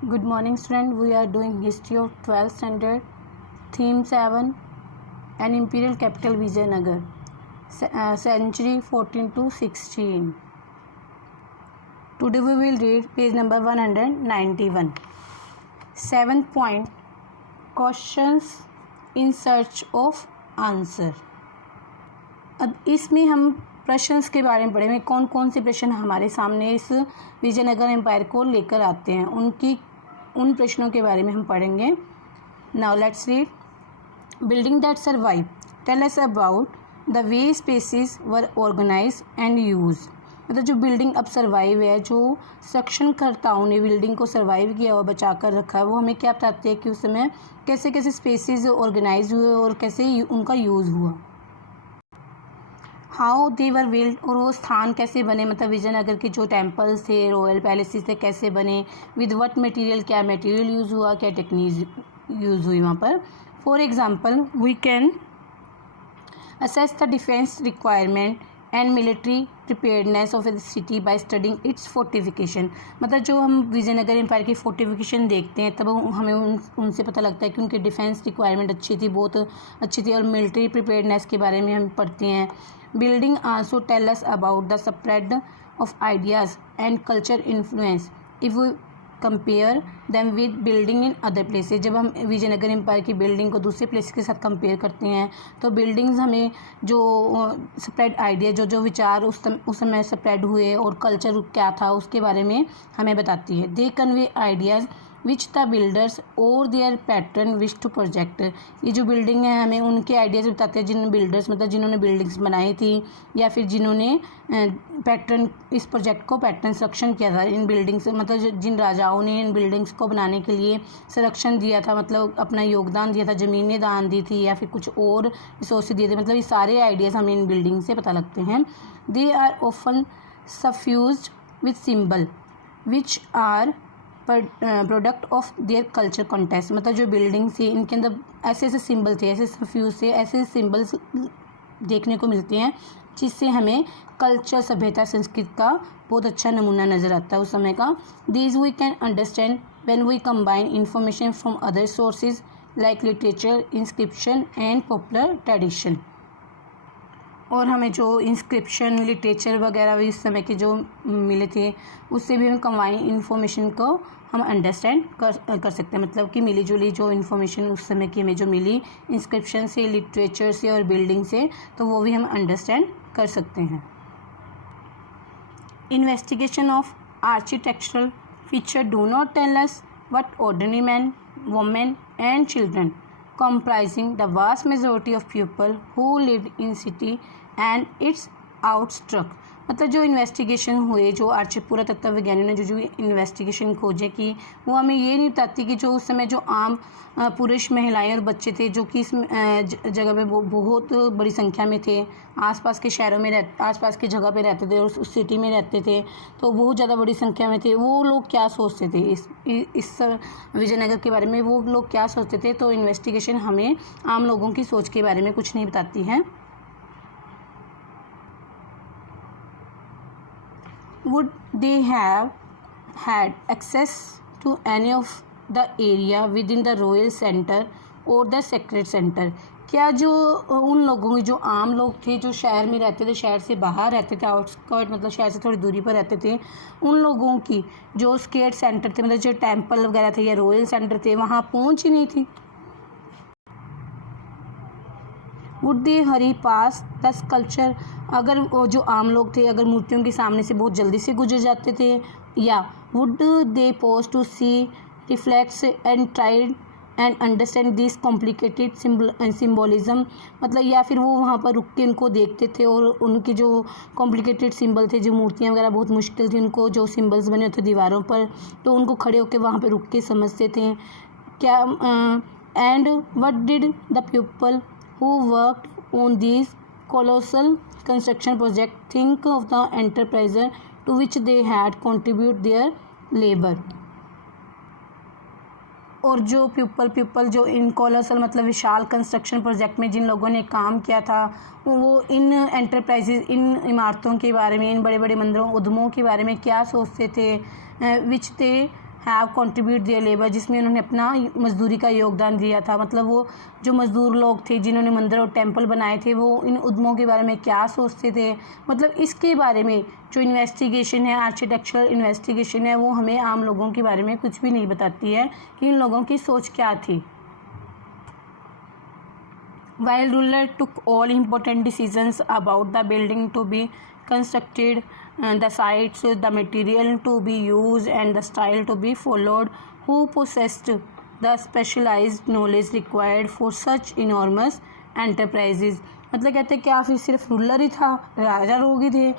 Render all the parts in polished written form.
Good morning, student. We are doing history of 12th standard, theme 7, and imperial capital Vijayanagar, century 14 to 16. Today we will read page number 191. 7th point, questions in search of answer. अब इसमें हम प्रश्न के बारे में पढ़ेंगे, कौन कौन से प्रश्न हमारे सामने इस विजयनगर एम्पायर को लेकर आते हैं, उन प्रश्नों के बारे में हम पढ़ेंगे. Now let's read. Building that survive, tell us about the way spaces were organise and use. मतलब जो बिल्डिंग अब सर्वाइव है, जो संरक्षणकर्ताओं ने बिल्डिंग को सर्वाइव किया और बचा कर रखा है, वो हमें क्या बताते हैं कि उस समय कैसे कैसे स्पेसिस ऑर्गेनाइज हुए और कैसे उनका यूज़ हुआ. हाउ दे वर बिल्ड, और वो स्थान कैसे बने, मतलब विजयनगर के जो टेम्पल्स थे, रॉयल पैलेसेस थे, कैसे बने, विद व्हाट मटेरियल, क्या मटेरियल यूज़ हुआ, क्या टेक्निक यूज़ हुई वहाँ पर. For example we can assess the defence requirement and military preparedness of the city by studying its fortification. मतलब जो हम विजयनगर एम्पायर की फोर्टिफिकेशन देखते हैं तब हमें उनसे पता लगता है कि उनकी डिफेंस रिक्वायरमेंट अच्छी थी, बहुत अच्छी थी, और मिलिट्री प्रिपेयर्डनेस के बारे में हम पढ़ते हैं. Building also tell us about the spread of ideas and culture influence if we compare them with building in other places. जब हम विजयनगर एम्पायर की बिल्डिंग को दूसरे प्लेस के साथ कंपेयर करते हैं तो बिल्डिंग्स हमें जो स्प्रेड आइडिया, जो विचार उस समय स्प्रेड हुए और कल्चर क्या था उसके बारे में हमें बताती है. They convey ideas which the builders और their pattern wish to project. ये जो बिल्डिंग है हमें उनके आइडियाज़ बताते हैं, जिन बिल्डर्स मतलब जिन्होंने बिल्डिंग्स बनाई थी या फिर जिन्होंने पैटर्न इस प्रोजेक्ट को पैटर्न संरक्षण किया था इन बिल्डिंग्स, मतलब जिन राजाओं ने इन बिल्डिंग्स को बनाने के लिए संरक्षण दिया था, मतलब अपना योगदान दिया था, ज़मीनें दान दी थी या फिर कुछ और रिसोर्स दिए थे. मतलब ये सारे आइडियाज़ हमें इन बिल्डिंग से पता लगते हैं. They are often suffused with symbol which are product of their culture context. मतलब जो बिल्डिंग थी इनके अंदर ऐसे ऐसे सिंबल थे, ऐसे सफ्यूज थे, ऐसे सिंबल्स देखने को मिलते हैं जिससे हमें कल्चर, सभ्यता, संस्कृति का बहुत अच्छा नमूना नज़र आता है उस समय का. This we can understand when we combine information from other sources like literature, inscription and popular tradition. और हमें जो इंस्क्रिप्शन, लिटरेचर वगैरह भी उस समय के जो मिले थे उससे भी हम कंबाइन इन्फॉर्मेशन को हम अंडरस्टैंड कर सकते हैं. मतलब कि मिली जुली जो इन्फॉर्मेशन उस समय की हमें जो मिली इंस्क्रिप्शन से, लिटरेचर से और बिल्डिंग से, तो वो भी हम अंडरस्टैंड कर सकते हैं. Investigation of architectural feature do not tell us what ordinary man, women and children comprising the vast majority of people who lived in city and its outskirts. मतलब जो इन्वेस्टिगेशन हुए, जो पुरातत्व विज्ञानियों ने जो इन्वेस्टिगेशन खोजे की, वो हमें ये नहीं बताती कि जो उस समय जो आम पुरुष, महिलाएं और बच्चे थे जो कि इस जगह पे बहुत बड़ी संख्या में थे, आसपास के शहरों में आसपास की जगह पे रहते थे और उस सिटी में रहते थे, तो बहुत ज़्यादा बड़ी संख्या में थे. वो लोग क्या सोचते थे इस विजयनगर के बारे में, वो लोग क्या सोचते थे, तो इन्वेस्टिगेशन हमें आम लोगों की सोच के बारे में कुछ नहीं बताती है. Would they have had access to any of the area within the royal center or the sacred center? क्या जो उन लोगों की, जो आम लोग थे, जो शहर में रहते थे, शहर से बाहर रहते थे, आउटस्कर्ट मतलब शहर से थोड़ी दूरी पर रहते थे, उन लोगों की जो स्केट सेंटर थे, मतलब जो टेम्पल वगैरह थे या रॉयल सेंटर थे, वहाँ पहुँच ही नहीं थी. Would they Hari pass the sculpture, अगर जो आम लोग थे अगर मूर्तियों के सामने से बहुत जल्दी से गुजर जाते थे, या would they pause to see, reflects and tried and understand this complicated symbolism. मतलब या फिर वो वहाँ पर रुक के उनको देखते थे और उनके जो कॉम्प्लिकेटेड सिंबल थे, जो मूर्तियाँ वगैरह बहुत मुश्किल थी, उनको जो सिंबल्स बने होते दीवारों पर, तो उनको खड़े होकर वहाँ पर रुक के समझते थे क्या. And what did the people who worked on these colossal construction projects think of the enterprise to which they had contributed their labor. और जो पीपल जो इन कोलोसल मतलब विशाल कंस्ट्रक्शन प्रोजेक्ट में जिन लोगों ने काम किया था, वो इन एंटरप्राइजेज, इन इमारतों के बारे में, इन बड़े बड़े मंदिरों, उद्यमों के बारे में क्या सोचते थे, which they have contribute their labour, जिसमें उन्होंने अपना मजदूरी का योगदान दिया था। मतलब वो जो मजदूर लोग थे जिन्होंने मंदिर और टेम्पल बनाए थे, वो इन उद्यमों के बारे में क्या सोचते थे। मतलब इसके बारे में जो इन्वेस्टिगेशन है, आर्किटेक्चरल इन्वेस्टिगेशन है, वो हमें आम लोगों के बारे में कुछ भी नहीं बताती है कि इन लोगों की सोच क्या थी। While ruler took all important decisions about the building to be constructed, the sites, the material to be used and the style to be followed, who possessed the specialized knowledge required for such enormous enterprises। मतलब कहते हैं क्या फिर सिर्फ ruler ही था, राजा लोग ही थे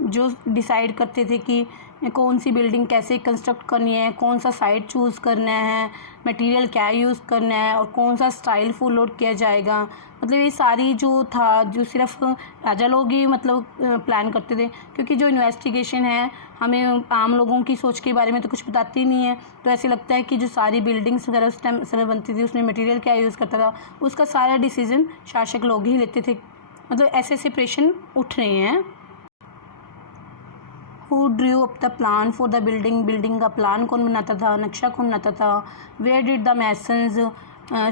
जो डिसाइड करते थे कि कौन सी बिल्डिंग कैसे कंस्ट्रक्ट करनी है, कौन सा साइट चूज़ करना है, मटेरियल क्या यूज़ करना है और कौन सा स्टाइल फॉलो किया जाएगा। मतलब ये सारी जो था, जो सिर्फ राजा लोग ही मतलब प्लान करते थे, क्योंकि जो इन्वेस्टिगेशन है हमें आम लोगों की सोच के बारे में तो कुछ बताती नहीं है। तो ऐसे लगता है कि जो सारी बिल्डिंग्स वगैरह उस टाइम समय बनती थी, उसमें मटेरियल क्या यूज़ करता था, उसका सारा डिसीजन शासक लोग ही लेते थे। मतलब ऐसे ऐसे प्रश्न उठ रहे हैं। Who drew up the plan for the building? Building का प्लान कौन बनाता था, नक्शा कौन बनाता था। Where did the masons,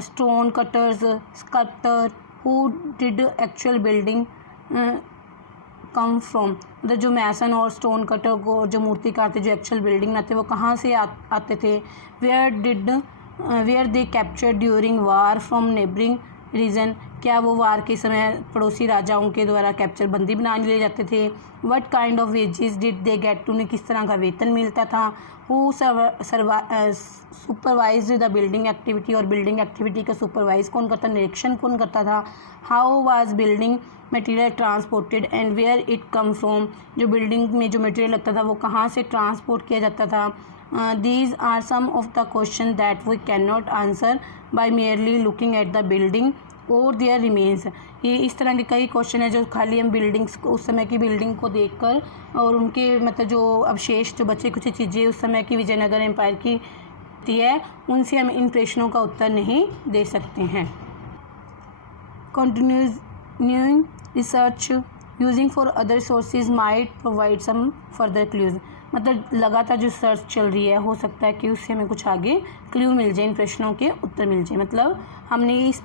stone cutters, sculptor, who did actual building come from? मतलब जो मैसन और स्टोन कटर को, जो मूर्तिकार थे, जो एक्चुअल बिल्डिंग बनाते, वो कहाँ से आते थे। Where they captured during war from neighboring region, क्या वो वार के समय पड़ोसी राजाओं के द्वारा कैप्चर बंदी बना लिए जाते थे। What kind of wages did they get, उन्हें किस तरह का वेतन मिलता था। Who supervised the building activity, और बिल्डिंग एक्टिविटी का सुपरवाइज कौन करता, निरीक्षण कौन करता था। How was building material transported and where it come from, जो बिल्डिंग में जो मटेरियल लगता था वो कहाँ से ट्रांसपोर्ट किया जाता था। These are some of the questions that we cannot answer by merely looking at the building or their remains। ये इस तरह के कई क्वेश्चन है जो खाली हम बिल्डिंग्स को, उस समय की बिल्डिंग को देखकर और उनके मतलब जो अवशेष, जो बचे कुछ चीज़ें उस समय की विजयनगर एम्पायर की थी है, उनसे हम इन प्रश्नों का उत्तर नहीं दे सकते हैं। Continuing research using for other sources might provide some further clues। मतलब लगातार जो सर्च चल रही है, हो सकता है कि उससे हमें कुछ आगे क्ल्यू मिल जाए, इन प्रश्नों के उत्तर मिल जाए। मतलब हमने इस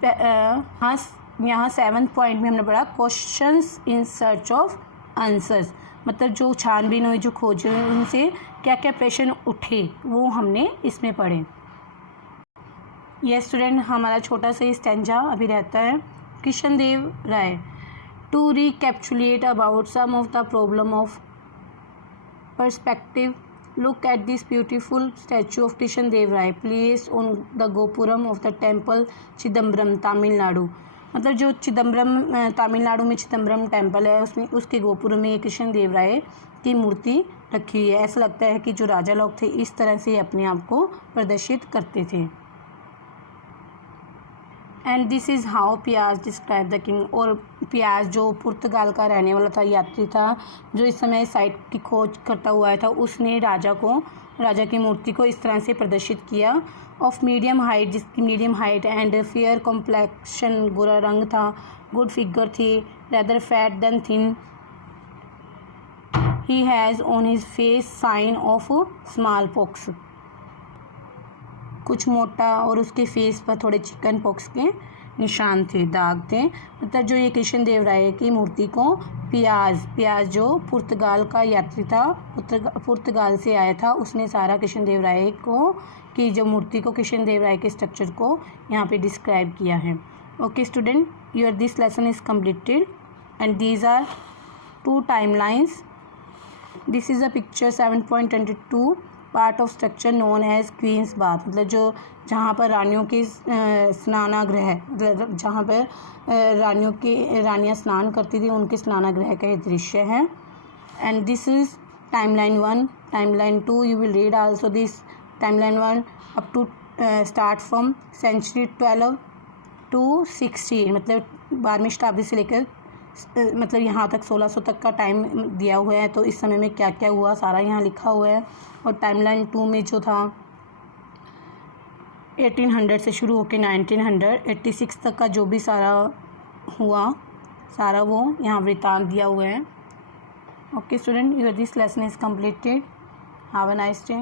यहाँ 7th पॉइंट में हमने पढ़ा questions in search of answers. मतलब जो छानबीन हुई, जो खोज हुई, उनसे क्या क्या प्रश्न उठे वो हमने इसमें पढ़े। यह स्टूडेंट हमारा छोटा सा स्टैंजा अभी रहता है। Krishnadeva Raya, to recapitulate about some of the problem of perspective, look at this beautiful statue of Krishan Dev Rai placed on the Gopuram of the temple Chidambaram, Tamil Nadu. मतलब जो चिदम्बरम तमिलनाडु में चिदम्बरम टेम्पल है, उसमें उसके गोपुरम में कृष्ण देव राय की मूर्ति रखी हुई है। ऐसा लगता है कि जो राजा लोग थे इस तरह से अपने आप को प्रदर्शित करते थे। एंड दिस इज़ हाउ पियाज डिस्क्राइब द किंग। और पियाज जो पुर्तगाल का रहने वाला था, यात्री था, जो इस समय साइट की खोज करता हुआ आया था, उसने राजा की मूर्ति को इस तरह से प्रदर्शित किया। ऑफ मीडियम हाइट, जिसकी medium height and fair complexion, गोरा रंग था, गुड फिगर थी, rather fat than thin, he has on his face sign of smallpox, कुछ मोटा और उसके फेस पर थोड़े चिकन पॉक्स के निशान थे, दाग थे। मतलब जो ये कृष्ण देव राय की मूर्ति को पियाज जो पुर्तगाल का यात्री था, पुर्तगाल से आया था, उसने सारा कृष्ण देव राय को की जो मूर्ति को, कृष्ण देव राय के स्ट्रक्चर को यहाँ पे डिस्क्राइब किया है। Okay student, your this lesson is completed and these are 2 timelines. This is a picture 7.22 part of structure known as queen's bath. मतलब जो जहाँ पर रानियों के स्नानागृह, मतलब जहाँ पर रानियाँ स्नान करती थी, उनके स्नानागृह का ये दृश्य है। And this is timeline 1। Timeline 2 you will read also this. Timeline 1 up to start from century 12 to 16, मतलब 12वीं शताब्दी से लेकर मतलब यहाँ तक 1600 तक का टाइम दिया हुआ है। तो इस समय में क्या क्या हुआ सारा यहाँ लिखा हुआ है। और टाइमलाइन 2 में जो था 1800 से शुरू होकर 1986 तक का जो भी सारा हुआ, सारा वो यहाँ वृत्तांत दिया हुआ है। Okay student, your this lesson is completed. Have a nice day.